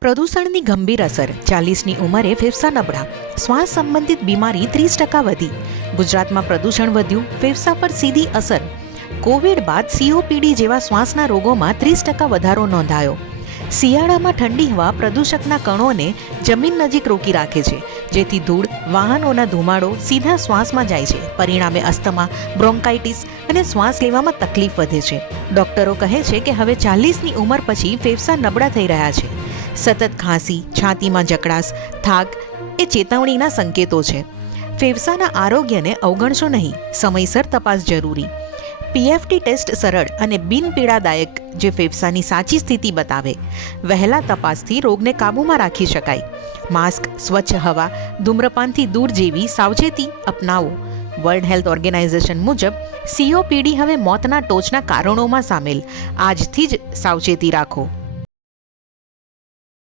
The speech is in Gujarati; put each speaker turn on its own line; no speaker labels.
પ્રદૂષણની ગંભીર અસર. ચાલીસની ઉંમરે ફેફસા નબળા. શ્વાસ સંબંધિત બીમારી ત્રીસ ટકા વધી. ગુજરાતમાં પ્રદૂષણ વધ્યું. ફેફસા પર સીધી અસર. કોવિડ બાદ સીઓપીડી જેવા શ્વાસના રોગોમાં ત્રીસ ટકા વધારો નોંધાયો. શિયાળામાં ઠંડી હવા પ્રદૂષકના કણોને જમીન નજીક રોકી રાખે છે. જેથી ધૂળ, વાહનોના ધુમાડો સીધા શ્વાસમાં જાય છે. પરિણામે અસ્થમા, બ્રોન્કાઇટિસ અને શ્વાસ લેવામાં તકલીફ વધે છે. ડોક્ટરો કહે છે કે હવે ચાલીસની ઉંમર પછી ફેફસા નબળા થઈ રહ્યા છે. સતત ખાંસી, છાતીમાં જકડાશ થાક એ ચેતવણીના સંકેતો છે. ફેફસાના આરોગ્યને અવગણશો નહીં. સમયસર તપાસ જરૂરી. પીએફટી ટેસ્ટ સરળ અને બિનપીડાદાયક, જે ફેફસાની સાચી સ્થિતિ બતાવે. વહેલા તપાસથી રોગને કાબૂમાં રાખી શકાય. માસ્ક, સ્વચ્છ હવા, ધૂમ્રપાનથી દૂર જેવી, સાવચેતી અપનાવો. વર્લ્ડ હેલ્થ ઓર્ગેનાઇઝેશન મુજબ, સીઓપીડી હવે મોતના ટોચના કારણોમાં સામેલ. આજથી જ સાવચેતી રાખો.